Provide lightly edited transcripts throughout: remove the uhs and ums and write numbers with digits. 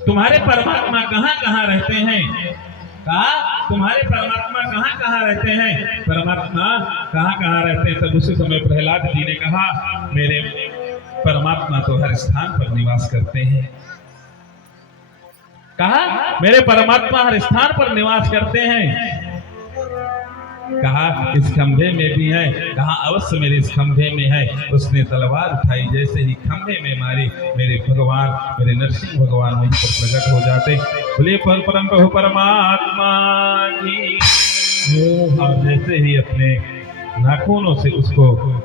तुम्हारे परमात्मा कहाँ कहाँ रहते हैं? कहा तुम्हारे परमात्मा कहाँ कहाँ रहते हैं? परमात्मा कहाँ कहाँ रहते हैं? तब उसी समय प्रहलाद जी ने कहा, मेरे परमात्मा तो हर स्थान पर निवास करते हैं। कहा मेरे परमात्मा हर स्थान पर निवास करते हैं। कहा इस खंभे में भी है। कहा अवश्य मेरे इस खंभे में है। उसने तलवार उठाई, जैसे ही खंभे में मारी, मेरे भगवान, मेरे नरसिंह भगवान मुझ पर प्रकट हो जाते। बोले परम प्रभु परमात्मा की। और जैसे ही अपने नाखूनों से उसको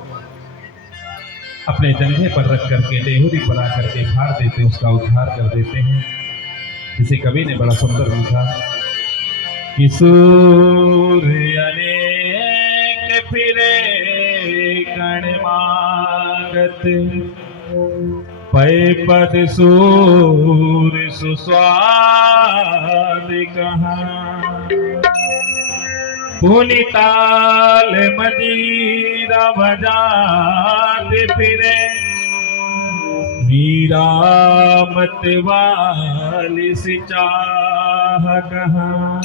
अपने जंघे पर रख करके, देहुरी बना करके फाड़ देते, उसका उद्धार कर देते हैं। किसी कवि ने बड़ा सुंदर लिखा कि सूर्य अनेक फिरे कण मागत, पै पद सूर्य सुस्वाद कहाँ। पुनिताल मदीरा बजाते फिरे, मीरा मत वाली सी चाह कहाँ।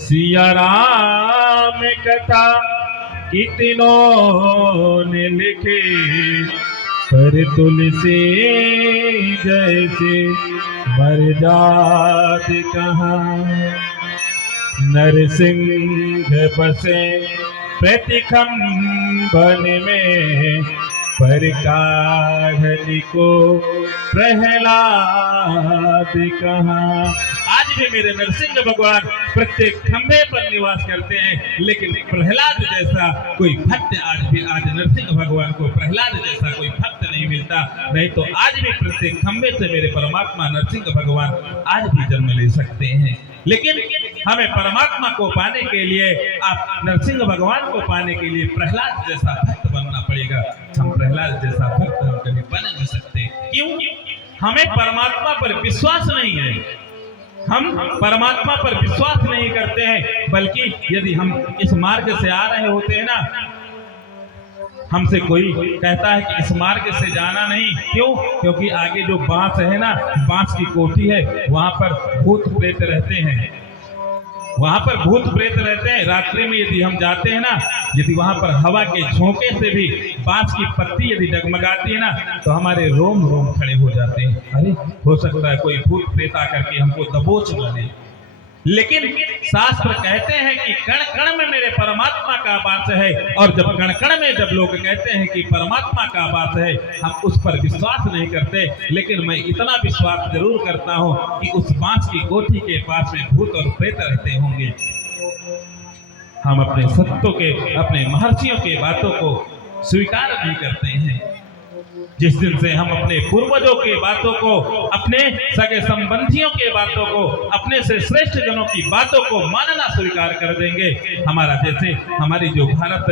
सिया राम कथा कितनों ने लिखे, पर तुलसी जैसे मर जात कहाँ। नरसिंह बसे प्रतिखंबन में, पर काढ़नी को प्रहलाद कहाँ। आज भी मेरे नरसिंह भगवान प्रत्येक खंभे पर निवास करते हैं, लेकिन प्रहलाद जैसा कोई भक्त आज नरसिंह भगवान को प्रहलाद जैसा कोई भक्त नहीं मिलता। नहीं तो आज भी प्रत्येक खंभे से मेरे परमात्मा नरसिंह भगवान आज भी जन्म ले सकते हैं। लेकिन हमें परमात्मा को पाने के लिए, आप नरसिंह भगवान को पाने के लिए प्रहलाद जैसा भक्त बनना पड़ेगा। हम प्रहलाद जैसा भक्त हम कभी बन नहीं सकते। क्यों? हमें परमात्मा पर विश्वास नहीं है। हम परमात्मा पर विश्वास नहीं करते हैं। बल्कि यदि हम इस मार्ग से आ रहे होते हैं ना, हमसे कोई कहता है कि इस मार्ग से जाना नहीं। क्यों? क्योंकि आगे जो बांस है ना, बांस की कोठी है, वहां पर भूत प्रेत रहते हैं। वहां पर भूत प्रेत रहते हैं। रात्रि में यदि हम जाते हैं ना, यदि वहां पर हवा के झोंके से भी बांस की पत्ती यदि डगमगाती है ना, तो हमारे रोम रोम खड़े हो जाते हैं। अरे हो सकता है कोई भूत प्रेत आकर के हमको दबोच न ले। लेकिन शास्त्र कहते हैं कि कण कण में मेरे परमात्मा का वास है। और जब कण कण में जब लोग कहते हैं कि परमात्मा का वास है, हम उस पर विश्वास नहीं करते। लेकिन मैं इतना विश्वास जरूर करता हूं कि उस बांस की कोठी के पास में भूत और प्रेत रहते होंगे। हम अपने सत्यों के, अपने महर्षियों के बातों को स्वीकार नहीं करते हैं। जिस दिन से हम अपने पूर्वजों के बातों को, अपने सगे संबंधियों के बातों को, अपने से श्रेष्ठ जनों की बातों को मानना स्वीकार कर देंगे, हमारा जैसे हमारी जो भारत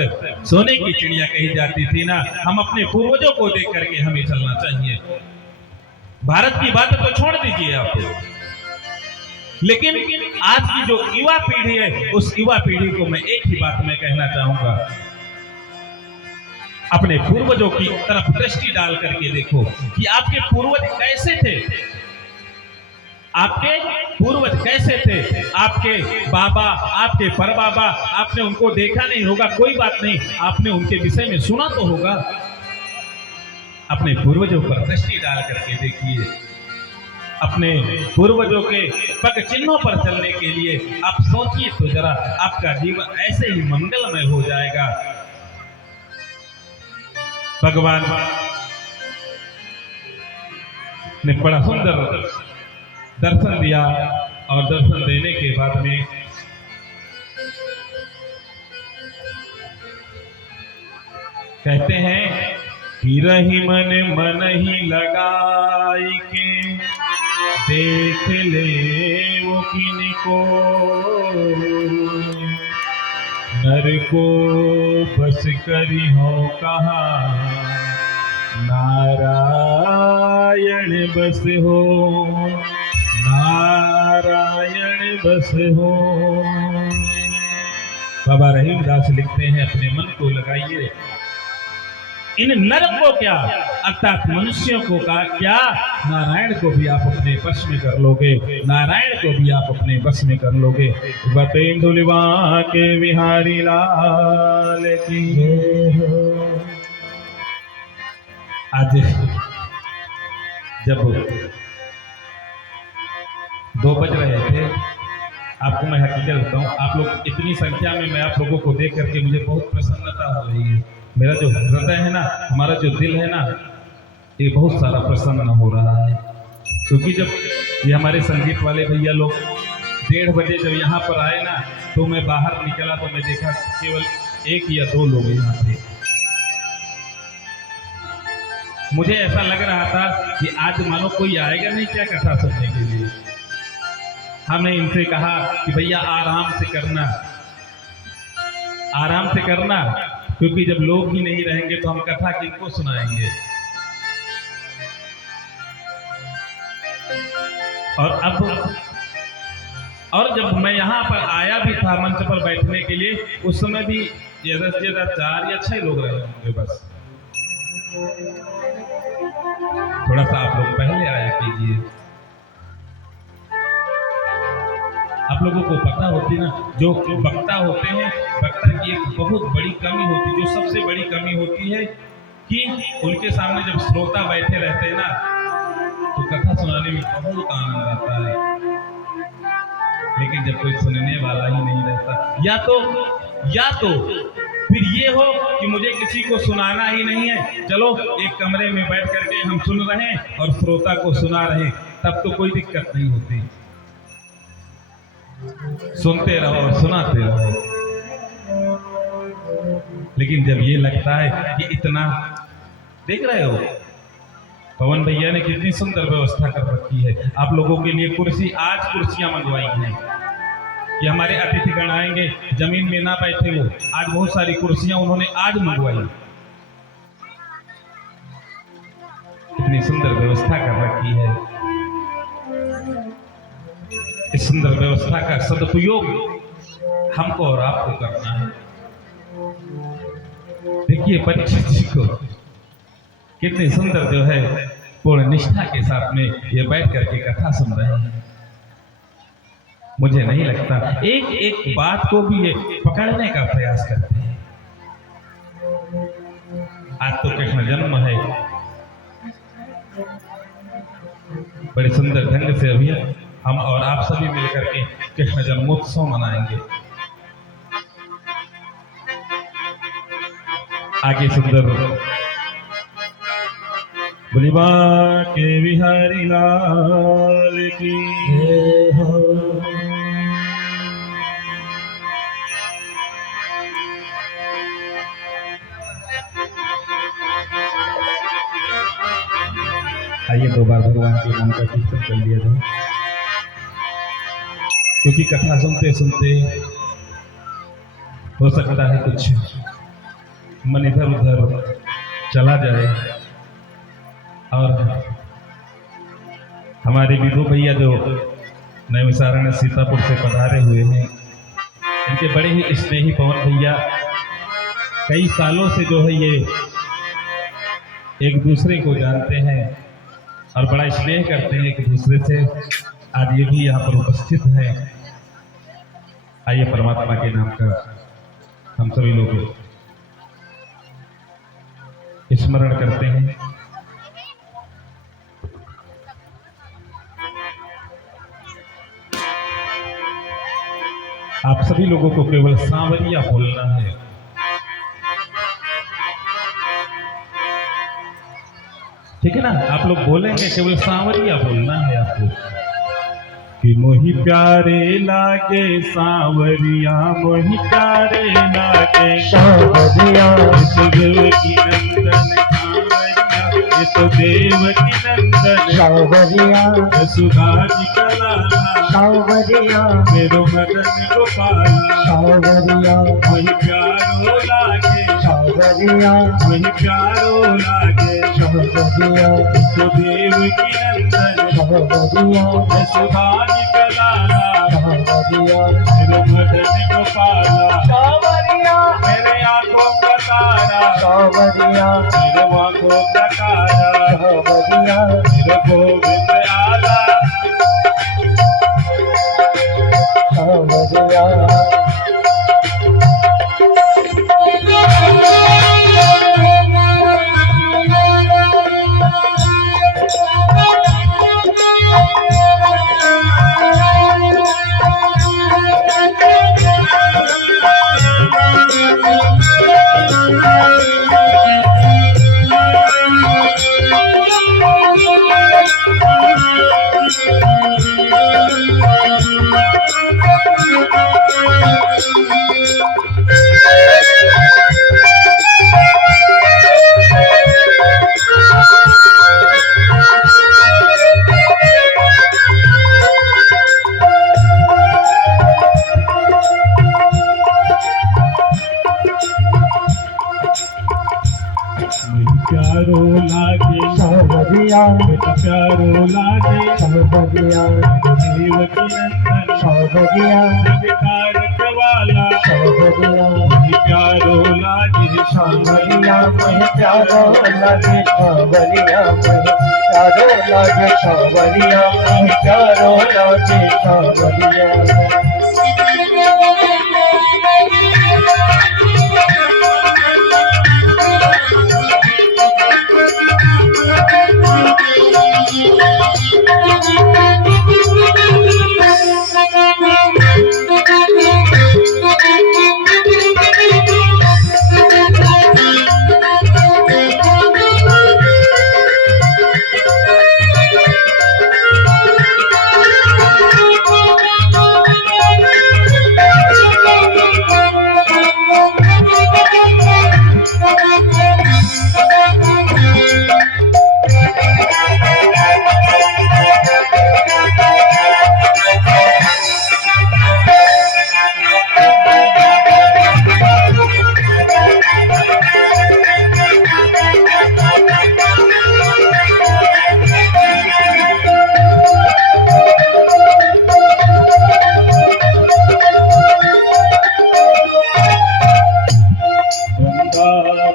सोने की चिड़िया कही जाती थी ना, हम अपने पूर्वजों को देख करके हमें चलना चाहिए। भारत की बात तो छोड़ दीजिए आप, लेकिन आज की जो युवा पीढ़ी है, उस युवा पीढ़ी को मैं एक ही बात में कहना चाहूंगा, अपने पूर्वजों की तरफ दृष्टि डाल करके देखो कि आपके पूर्वज कैसे थे। आपके पूर्वज कैसे थे? आपके बाबा, आपके परबाबा, आपने उनको देखा नहीं होगा, कोई बात नहीं, आपने उनके विषय में सुना तो होगा। अपने पूर्वजों पर दृष्टि डाल करके देखिए। अपने पूर्वजों के पग चिन्हों पर चलने के लिए आप सोचिए तो जरा, आपका जीवन ऐसे ही मंगलमय हो जाएगा। भगवान ने बड़ा सुंदर दर्शन दिया, और दर्शन देने के बाद में कहते हैं कि रही मन मन ही लगाई के, देख ले वो किनको, नर को बस करी हो कहा, नारायण बस हो, नारायण बस हो। बाबा रहीमदास लिखते हैं, अपने मन को लगाइए, इन नर को क्या अर्थात मनुष्यों को क्या नारायण को भी आप अपने वश में कर लोगे, नारायण को भी आप अपने वश में कर लोगे। बतेंदुलिवा के बिहारी लाल की। आज जब 2 बज रहे थे, आपको मैं हकीकत बताऊं, आप लोग इतनी संख्या में मैं आप लोगों को देख करके मुझे बहुत प्रसन्नता हो रही है। मेरा जो हृदय है ना, हमारा जो दिल है ना, ये बहुत सारा प्रसन्न हो रहा है। क्योंकि जब ये हमारे संगीत वाले भैया लोग 1:30 बजे जब यहाँ पर आए ना, तो मैं बाहर निकला तो मैं देखा केवल 1 या 2 लोग यहाँ थे। मुझे ऐसा लग रहा था कि आज मानो कोई आएगा नहीं क्या कथा सुनने के लिए। हमने इनसे कहा कि भैया आराम से करना, आराम से करना, क्योंकि जब लोग ही नहीं रहेंगे तो हम कथा किनको सुनाएंगे। और जब मैं यहाँ पर आया भी था मंच पर बैठने के लिए, उस समय भी ज्यादा से ज्यादा 4 या 6 लोग रहे होंगे बस। थोड़ा सा आप लोग पहले आया कीजिए। आप लोगों को पता होती ना, जो वक्ता होते हैं, वक्ता की एक बहुत बड़ी कमी होती है, जो सबसे बड़ी कमी होती है कि उनके सामने जब श्रोता बैठे रहते हैं ना, तो कथा सुनाने में बहुत आनंद आता है। लेकिन जब कोई सुनने वाला ही नहीं रहता, या तो फिर ये हो कि मुझे किसी को सुनाना ही नहीं है, चलो एक कमरे में बैठ करके हम सुन रहे हैं और श्रोता को सुना रहे हैं, तब तो कोई दिक्कत नहीं होती। सुनते रहो और सुनाते रहो। लेकिन जब ये लगता है कि इतना, देख रहे हो पवन भैया ने कितनी सुंदर व्यवस्था कर रखी है आप लोगों के लिए। कुर्सी, आज कुर्सियां मंगवाई हैं कि हमारे अतिथिगण आएंगे, जमीन में ना बैठे वो, आज बहुत सारी कुर्सियां उन्होंने आज मंगवाई। इतनी सुंदर व्यवस्था कर रखी है। इस सुंदर व्यवस्था का सदुपयोग हमको और आपको करना है। देखिए परीक्षित जी को कितनी सुंदर जो है पूर्ण निष्ठा के साथ में ये बैठ करके कथा सुन रहे हैं। मुझे नहीं लगता एक एक बात को भी ये पकड़ने का प्रयास करते हैं। आज तो कृष्ण जन्म है, बड़े सुंदर ढंग से अभी हम और आप सभी मिलकर के कृष्ण जन्मोत्सव मनाएंगे। आगे सुंदर बुलिबा के बिहारी लाल की। आइए 2 बार भगवान के नाम का कीर्तन कर लिया जाए, क्योंकि कथा सुनते सुनते हो सकता है कुछ मन इधर उधर चला जाए। और हमारे विधु भैया जो नैमिषारण्य सीतापुर से पधारे हुए हैं, इनके बड़े ही स्नेही पवन भैया कई सालों से जो है ये एक दूसरे को जानते हैं और बड़ा स्नेह करते हैं एक दूसरे से। आज ये भी यहाँ पर उपस्थित हैं। आइए परमात्मा के नाम का हम सभी लोग स्मरण करते हैं। आप सभी लोगों को केवल सांवरिया बोलना है। ठीक है ना, आप लोग बोलेंगे, केवल सांवरिया बोलना है आपको। कि मोहि प्यारे लागे सांवरिया, मोहि प्यारे लागे सांवरिया, तो देवकी नंदन सांवरिया, ये तो देवकी नंदन सांवरिया, यशोदा जी का लाला सांवरिया, मेरो मदन गोपाला सांवरिया, मोहि प्यारो लागे सांवरिया, मोहि प्यारो लागे सांवरिया, तो देवकी नंदन सांवरिया, यशोदा जी का लाला सांवरिया, मेरो मदन गोपाला सांवरिया, मेरे आंखों का प्रकारा सावरिया निर्वा को प्रकारा सावरिया गोविंद आला सावरिया प्यारो लागे सावरिया प्यारो लागे सावरिया देव की नंदन सावरिया जगतारक वाला सावरिया प्यारो लागे सावरिया मैं प्यारो लागे सावरिया मैं प्यारो लागे सावरिया मैं प्यारो लागे सावरिया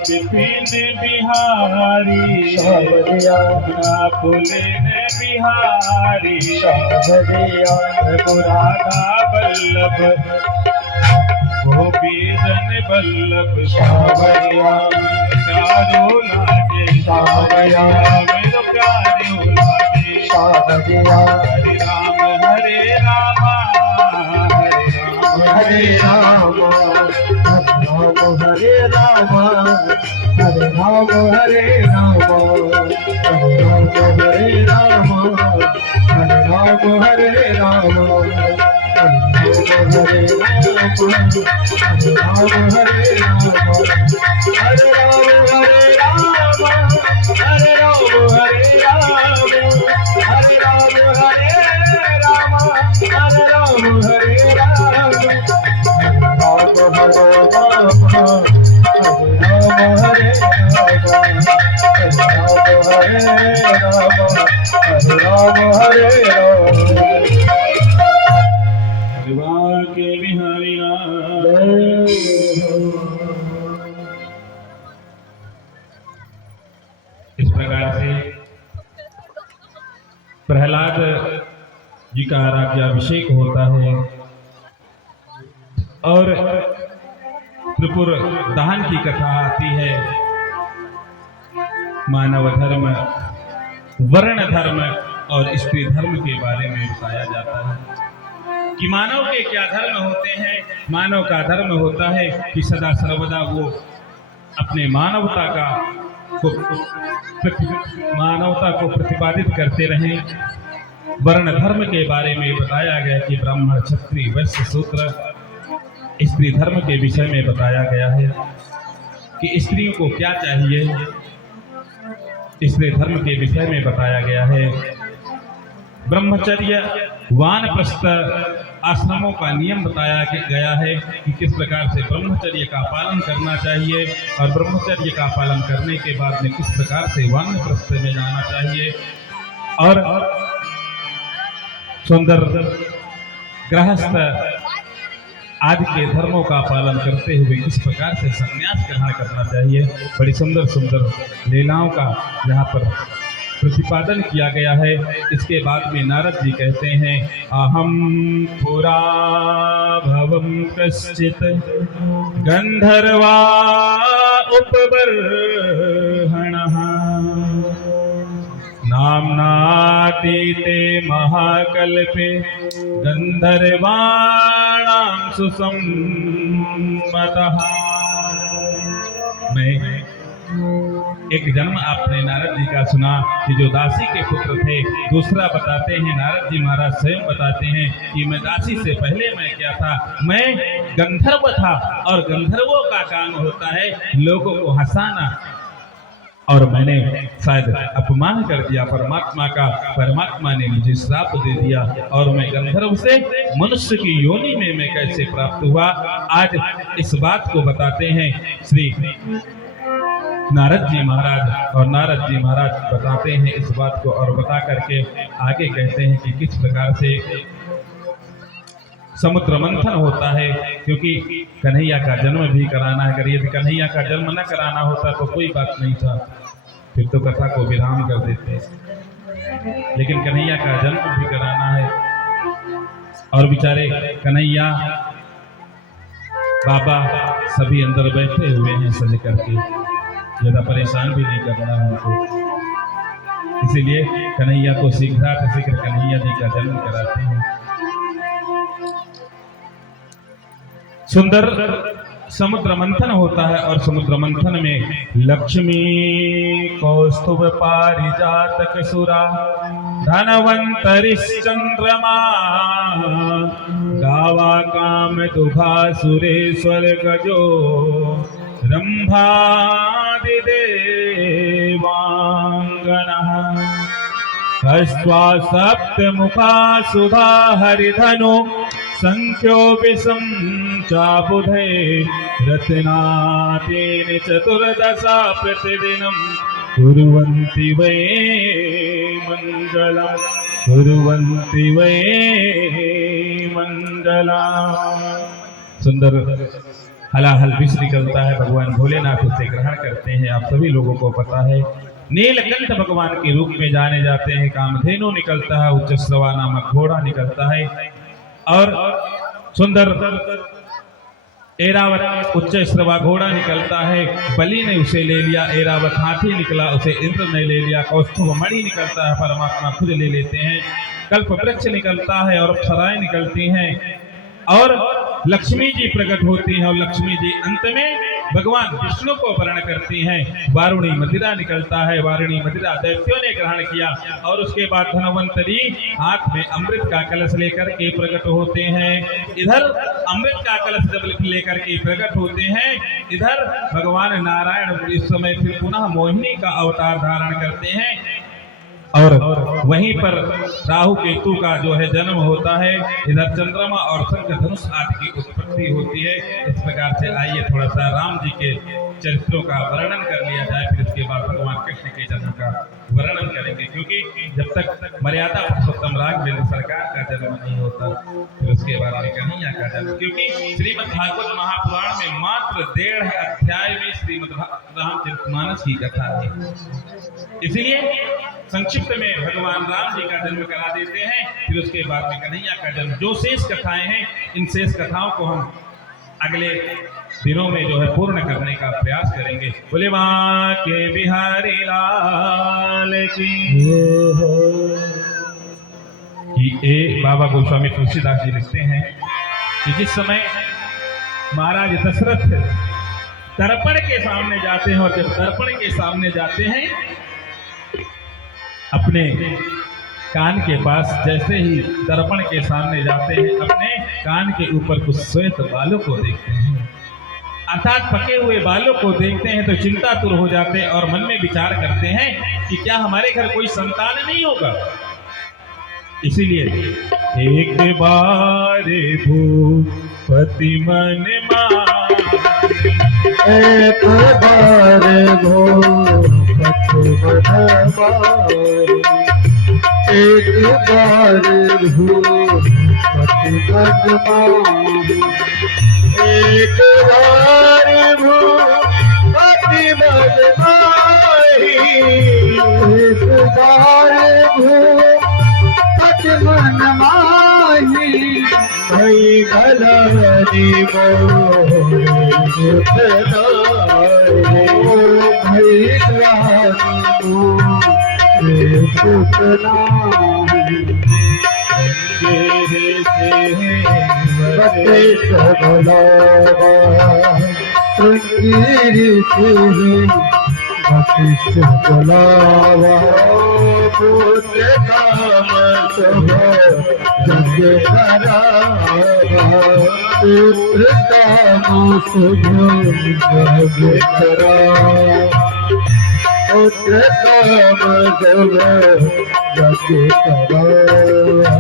विपिन बिहारी सावरिया फुले बिहारी सावरिया राधा वल्लभ गोपीजन वल्लभ सावरिया प्यारो लागे सावरिया मेरो प्यारो लागे सावरिया हरे राम हरे रामा हरे राम हरे राम हरे राम हरे राम हरे राम हरे राम हरे राम हरे राम हरे राम हरे राम हरे राम हरे राम हरे राम हरे राम हरे राम हरे राम हरे राम के बिहारी इस प्रकार से प्रहलाद जी का राज्याभिषेक होता है और त्रिपुर दहन की कथा आती है। मानव धर्म, वर्ण धर्म और स्त्री धर्म के बारे में बताया जाता है कि मानव के क्या धर्म होते हैं। मानव का धर्म होता है कि सदा सर्वदा वो अपने मानवता को प्रतिपादित करते रहें। वर्ण धर्म के बारे में बताया गया कि ब्राह्मण, क्षत्रिय, वैश्य, शूद्र। स्त्री धर्म के विषय में बताया गया है कि स्त्रियों को क्या चाहिए। स्त्री धर्म के विषय में बताया गया है ब्रह्मचर्य, वानप्रस्थ आश्रमों का नियम बताया गया है कि किस प्रकार से ब्रह्मचर्य का पालन करना चाहिए और ब्रह्मचर्य का पालन करने के बाद में किस प्रकार से वानप्रस्थ में जाना चाहिए। और सुंदर गृहस्थ आज के धर्मों का पालन करते हुए किस प्रकार से संन्यास ग्रहण करना चाहिए, बड़ी सुंदर सुंदर लीलाओं का यहाँ पर प्रतिपादन किया गया है। इसके बाद में नारद जी कहते हैं, अहम पुरा भवम कश्चित गंधर्वा उपबर्हणः नाम्नातीते महाकल्पे गंधर्वाणां सुसम्मतः। मैं एक जन्म आपने नारद जी का सुना कि जो दासी के पुत्र थे। दूसरा बताते हैं नारद जी महाराज स्वयं बताते हैं कि मैं दासी से पहले मैं क्या था, मैं गंधर्व था और गंधर्वों का काम होता है लोगों को हंसाना, और मैंने शायद अपमान कर दिया परमात्मा का। परमात्मा ने मुझे श्राप दे दिया और मैं गंधर्व से मनुष्य की योनि में मैं कैसे प्राप्त हुआ। आज इस बात को बताते हैं श्री नारद जी महाराज, और नारद जी महाराज बताते हैं इस बात को और बता करके आगे कहते हैं कि किस प्रकार से समुद्र मंथन होता है, क्योंकि कन्हैया का जन्म भी कराना है। अगर यदि कन्हैया का जन्म न कराना होता तो कोई बात नहीं था, फिर तो कथा को विराम कर देते, लेकिन कन्हैया का जन्म भी कराना है। और बेचारे कन्हैया बाबा सभी अंदर बैठे हुए हैं सज करके, ज्यादा परेशान भी नहीं करना हमको, इसीलिए कन्हैया को शीघ्र कन्हैया जी का जन्म कराते हैं। सुंदर समुद्र मंथन होता है और समुद्र मंथन में लक्ष्मी कौस्तुभ पारिजातक सुरा धनवंतरिश्चंद्रमा गावा काम दुघा सुरेश्वर गजो रंभादिदेवांगनः हस्त्वा सप्तमुखा सुधा हरिधनु संख्यो विषम चाबुधे रत्नातेन चतुर्दशा प्रतिदिनं कुर्वन्ति वै मंगलम्, कुर्वन्ति वै मंगलम्। सुंदर हलाहल विष निकलता है, भगवान भोलेनाथ उसे ग्रहण करते हैं। आप सभी लोगों को पता है नीलकंठ भगवान के रूप में जाने जाते हैं। कामधेनु निकलता है, उच्चश्रवा नामक घोड़ा निकलता है और सुंदर ऐरावत उच्चश्रवा घोड़ा निकलता है। बलि ने उसे ले लिया। ऐरावत हाथी निकला, उसे इंद्र ने ले लिया। कौस्तुभ मणि निकलता है, परमात्मा खुद ले लेते हैं। कल्प वृक्ष निकलता है और अप्सराएं निकलती हैं और लक्ष्मी जी प्रकट होती हैं और लक्ष्मी जी अंत में भगवान विष्णु को वर्ण करती हैं। वारुणी मदिरा निकलता है, वारुणी मदिरा दैत्यों ने ग्रहण किया और उसके बाद धनवंतरी हाथ में अमृत का कलश लेकर के प्रकट होते हैं। इधर अमृत का कलश जब लेकर के प्रकट होते हैं, इधर भगवान नारायण इस समय फिर पुनः मोहिनी का अवतार धारण करते हैं और वहीं पर राहु केतु का जो है जन्म होता है। इधर चंद्रमा और शंख धनुष आदि की उत्पत्ति होती है। इस प्रकार से आइए थोड़ा सा राम जी के चरित्रों का वर्णन कर लिया जाए, फिर इसके बाद भगवान कृष्ण के जन्म का वर्णन करेंगे, क्योंकि जब तक मर्यादा पुरुषोत्तम राघवेंद्र सरकार का जन्म नहीं होता फिर उसके बाद में कन्हैया का जन्म, क्योंकि श्रीमद् भागवत महापुराण में मात्र 1.5 अध्याय में श्रीमद् रामचरितमानस की कथा है। इसलिए संक्षिप्त में भगवान राम जी का जन्म करा देते हैं, फिर उसके बाद में कन्हैया का जन्म। जो शेष कथाएं हैं, इन शेष कथाओं को हम अगले दिनों में जो है पूर्ण करने का प्रयास करेंगे। बोले मां के बिहारी लाल की। ए बाबा गोस्वामी तुलसीदास जी लिखते हैं कि जिस समय महाराज दशरथ दर्पण के सामने जाते हैं, और जब दर्पण के सामने जाते हैं अपने कान के पास, जैसे ही दर्पण के सामने जाते हैं अपने कान के ऊपर कुछ श्वेत बालों को देखते हैं, अर्थात पके हुए बालों को देखते हैं तो चिंतातुर हो जाते हैं और मन में विचार करते हैं कि क्या हमारे घर कोई संतान नहीं होगा। इसीलिए एक बार भूपति मन मारे, एक बार भूपति मन मारे, एक बार भूपति मन माही एक बार भूपति मन माही एक बार भूपति मन माही भई भलनि मोहि भई वशिष्ठ बुलावा पुत्र काम सब जग करावा पुत्र काम सब जग करावा पुत्र काम सब जग करावा।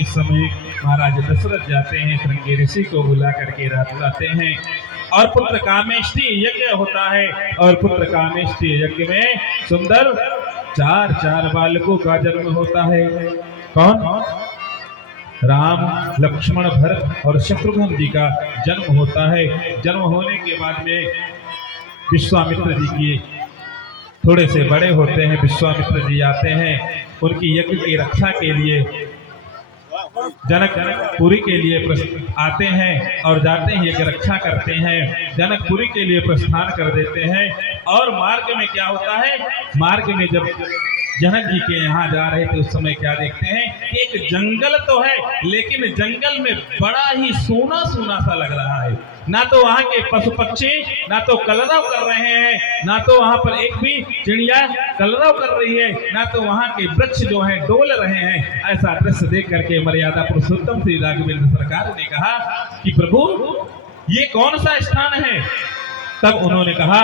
इस समय महाराज दशरथ जाते हैं, श्रृंगी ऋषि को बुला करके रात लाते हैं और पुत्र कामेष्टि यज्ञ होता है। और पुत्र कामेष्टि यज्ञ में सुंदर 4 बालकों का जन्म होता है। कौन? राम, लक्ष्मण, भरत और शत्रुघ्न जी का जन्म होता है। जन्म होने के बाद में विश्वामित्र जी की थोड़े से बड़े होते हैं। विश्वामित्र जी आते हैं, उनकी यज्ञ की रक्षा के लिए जनकपुरी के लिए आते हैं और जाते हैं, यज्ञ रक्षा करते हैं, जनकपुरी के लिए प्रस्थान कर देते हैं। और मार्ग में क्या होता है? मार्ग में जब जनक जी के यहाँ जा रहे थे उस समय क्या देखते हैं? एक जंगल तो है लेकिन जंगल में बड़ा ही सूना सूना सा लग रहा है। ना तो वहाँ के पशु पक्षी ना तो कलरव कर रहे हैं, ना तो वहाँ पर एक भी चिड़िया कलरव कर रही है, ना तो वहाँ के वृक्ष जो हैं डोल रहे हैं। ऐसा दृश्य देख करके मर्यादा पुरुषोत्तम श्री राघवेंद्र सरकार ने कहा कि प्रभु ये कौन सा स्थान है? तब उन्होंने कहा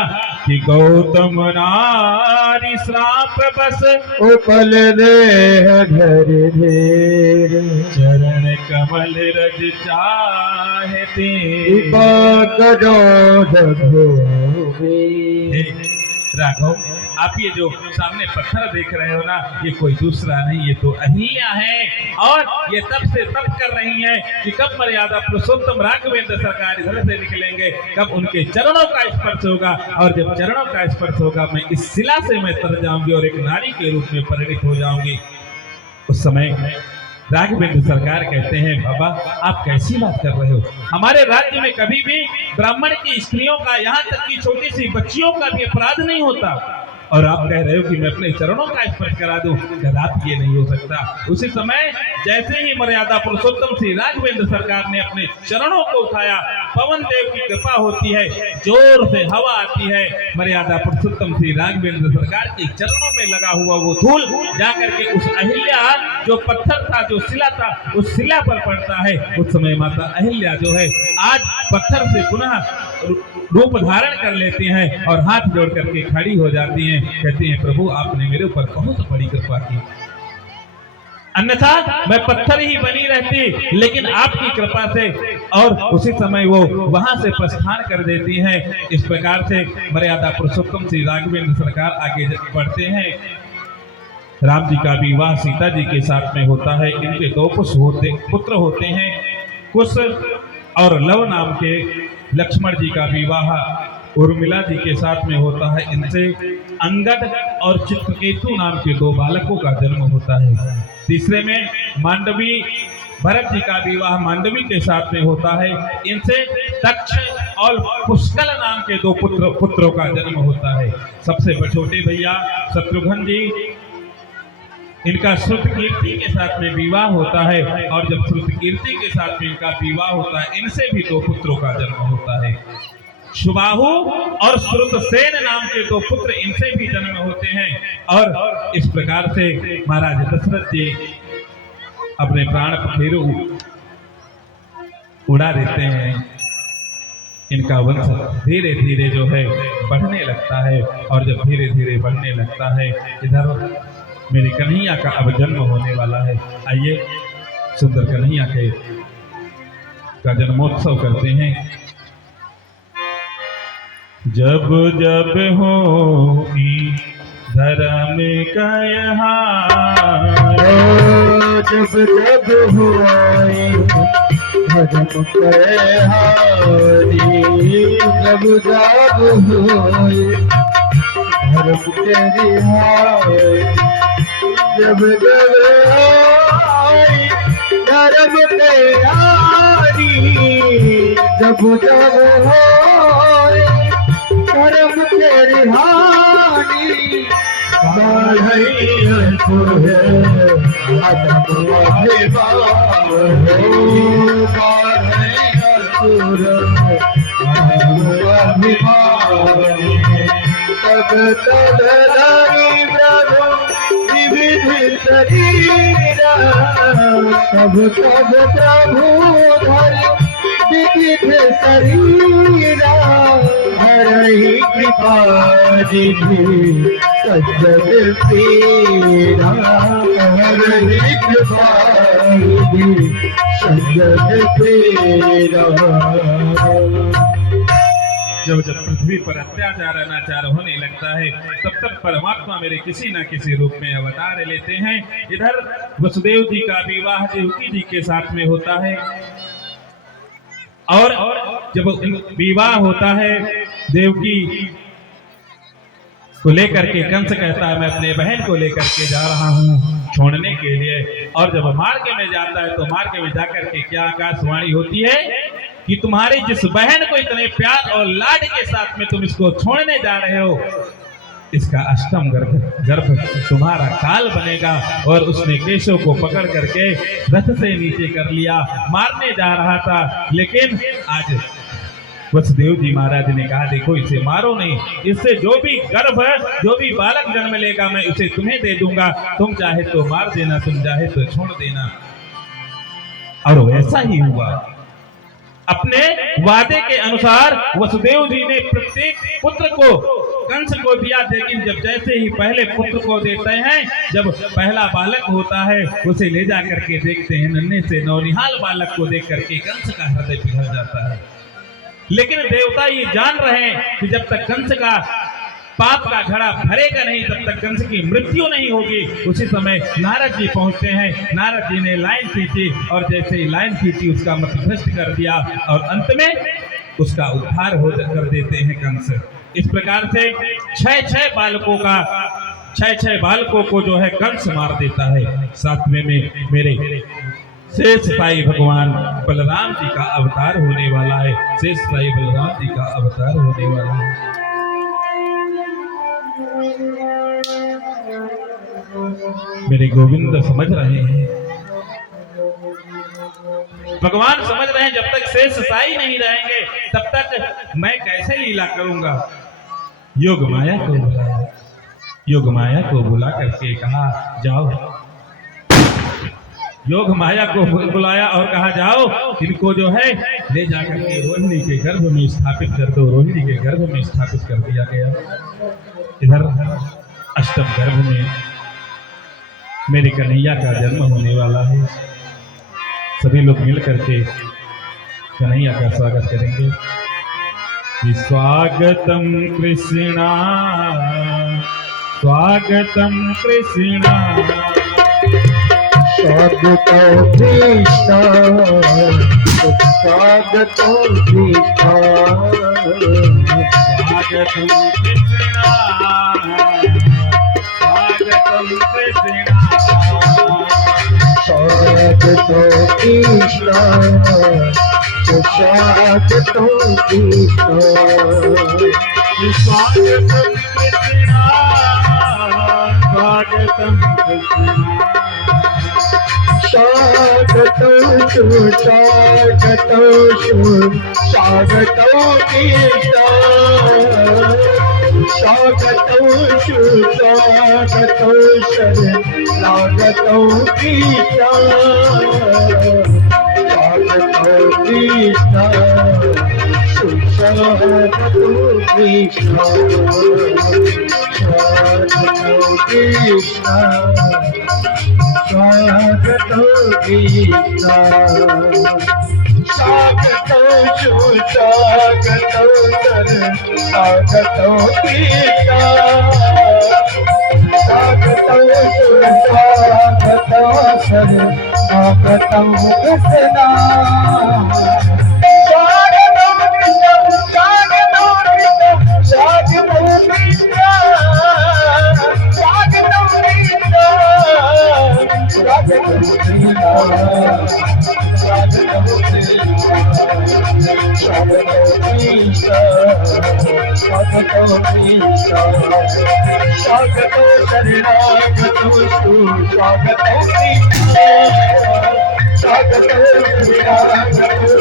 कि गौतम नारी श्राप बस उपल देह धर धेर चरण कमल रज चाहते राघव, आप ये जो सामने पत्थर देख रहे हो ना, ये कोई दूसरा नहीं, ये तो अहिल्या है। और ये तब से तब कर रही हैं कि कब मर्यादा पुरुषोत्तम राघवेंद्र सरकार इधर से निकलेंगे, कब उनके चरणों का स्पर्श होगा। और जब चरणों का स्पर्श होगा मैं इस शिला से मैं तर जाऊंगी और एक नारी के रूप में परिणित हो जाऊंगी। उस समय राघवेंद्र सरकार कहते हैं, बाबा आप कैसी बात कर रहे हो? हमारे राज्य में कभी भी ब्राह्मण की स्त्रियों का, यहाँ तक कि छोटी सी बच्चियों का भी अपराध नहीं होता, और आप कह रहे हो कि मैं अपने चरणों का स्पर्श करा दूं? कदापि ये नहीं हो सकता। उसी समय जैसे ही मर्यादा पुरुषोत्तम श्री राघवेंद्र सरकार ने अपने चरणों को उठाया, पवन देव की कृपा होती है, जोर से हवा आती है, मर्यादा पुरुषोत्तम श्री राघवेंद्र सरकार के चरणों में लगा हुआ वो धूल जाकर के उस अहिल्या, जो पत्थर था, जो शिला था, उस शिला पर पड़ता है। उस समय माता अहिल्या जो है आज पत्थर से पुनः रूप धारण कर लेती हैं और हाथ जोड़ करके खड़ी हो जाती हैं। कहती हैं, प्रभु आपने मेरे ऊपर बहुत बड़ी कृपा की, अन्यथा मैं पत्थर ही बनी रहती, लेकिन आपकी कृपा से। और उसी समय वो वहां से प्रस्थान कर देती हैं। इस प्रकार से मर्यादा पुरुषोत्तम श्री राघवेंद्र सरकार आगे बढ़ते हैं। राम जी का विवाह सीता जी के साथ में होता है। इनके 2 पुत्र होते हैं, कुश और लव नाम के। लक्ष्मण जी का विवाह उर्मिला जी के साथ में होता है। इनसे अंगद और चित्रकेतु नाम के 2 बालकों का जन्म होता है। तीसरे में मांडवी, भरत जी का विवाह मांडवी के साथ में होता है। इनसे तक्ष और पुष्कल नाम के 2 पुत्रों का जन्म होता है। सबसे छोटे भैया शत्रुघ्न जी, इनका श्रुतकीर्ति के साथ में विवाह होता है। और जब श्रुतकीर्ति के साथ में इनका विवाह होता है, इनसे भी 2 पुत्रों का जन्म होता है। सुबाहु और श्रुतसेन नाम के 2 पुत्र, इनसे भी जन्म होते हैं। और इस प्रकार से महाराज दशरथ जी अपने प्राण पखेरु उड़ा देते हैं। इनका वंश धीरे धीरे जो है बढ़ने लगता है। और जब धीरे धीरे बढ़ने लगता है, इधर मेरे कन्हैया का अब जन्म होने वाला है। आइए सुंदर कन्हैया के का जन्मोत्सव करते हैं। जब जब होगी धर्म कहा जब जब हुआए धर्म के हारी जब जब हुए धर्म के रिहाई जब जब आए धर्म के हारी जब जब होए धर्म के रिहाई तब तब प्रभु धर विविध शरीरा हरि कृपा निधि सज्जन पीरा हरि कृपा निधि सज्जन पीरा। जब जब पृथ्वी पर अत्याचार अनाचार होने लगता है तब तक परमात्मा मेरे किसी न किसी रूप में अवतार लेते हैं। इधर वसुदेव जी का विवाह देवकी जी के साथ में होता है और जब विवाह होता है देवकी को लेकर के कंस कहता है मैं अपने बहन को लेकर के जा रहा हूँ छोड़ने के लिए। और जब मार्ग में जाता है तो मार्ग में जाकर के क्या आकाशवाणी होती है कि तुम्हारी जिस बहन को इतने प्यार और लाड के साथ में तुम इसको छोड़ने जा रहे हो इसका अष्टम गर्भ तुम्हारा काल बनेगा। और उसने केशव को पकड़ करके रथ से नीचे कर लिया, मारने जा रहा था। लेकिन आज वसुदेव जी महाराज ने कहा देखो इसे मारो नहीं, इससे जो भी गर्भ जो भी बालक जन्म लेगा मैं उसे तुम्हें दे दूंगा, तुम चाहे तो मार देना तुम चाहे तो छोड़ देना। और वैसा ही हुआ। अपने वादे के अनुसार वसुदेव जी ने प्रत्येक पुत्र को कंस को दिया, लेकिन जब जैसे ही पहले पुत्र को देते हैं जब पहला बालक होता है उसे ले जा करके देखते हैं नन्हे से नौनिहाल बालक को देख करके कंस का हृदय पिघल जाता है। लेकिन देवता ये जान रहे हैं कि जब तक कंस का पाप का घड़ा भरेगा नहीं तब तक कंस की मृत्यु नहीं होगी। उसी समय नारद जी पहुंचते हैं, नारद जी ने लाइन खींची और जैसे ही लाइन खींची उसका मत भ्रष्ट कर दिया और अंत में उसका उद्धार हो कर देते हैं कंस। इस प्रकार से छह बालकों को जो है कंस मार देता है। सातवें में मेरे शेष साई भगवान बलराम जी का अवतार होने वाला है। शेष साई बलराम जी का अवतार होने वाला है। मेरे गोविंद समझ रहे हैं, भगवान समझ रहे हैं जब तक शेष साई नहीं रहेंगे तब तक मैं कैसे लीला करूंगा। योग माया को बुला करके कहा जाओ, योग माया को बुलाया और कहा जाओ इनको जो है ले जाकर के रोहिणी के गर्भ में स्थापित कर दो। रोहिणी के गर्भ में स्थापित कर दिया गया। इधर अष्टम गर्भ में मेरे कन्हैया का जन्म होने वाला है। सभी लोग मिल करके कन्हैया का स्वागत करेंगे। स्वागतम कृष्णा स्वागतम कृष्णा स्वागतो कृष्णा स्वागतो कृष्णा स्वागतम कृष्णा स्वागतम कृष्णा स्वागतो कृष्णा स्वागतो कृष्णा स्वागतम कृष्णा स्वागतम कृष्णा स्वागतो स्वागतो स्वागतो कृष्णा स्वागतो स्वागतो स्वागतो कृष्णा स्वागतो कृष्णा स्वागतो कृष्णा स्वागतो कृष्णा स्वागतो कृष्णा स्वागतो स्वागतो स्वागतो कृष्णा स्वागतं स्वागतं कृष्णा स्वागतं कृष्ण स्वागतं कृष्ण स्वागतं कृष्ण स्वागतं कृष्ण स्वागतं कृष्ण स्वागतो शरणागतो स्वागतो स्वागतो शरणागतो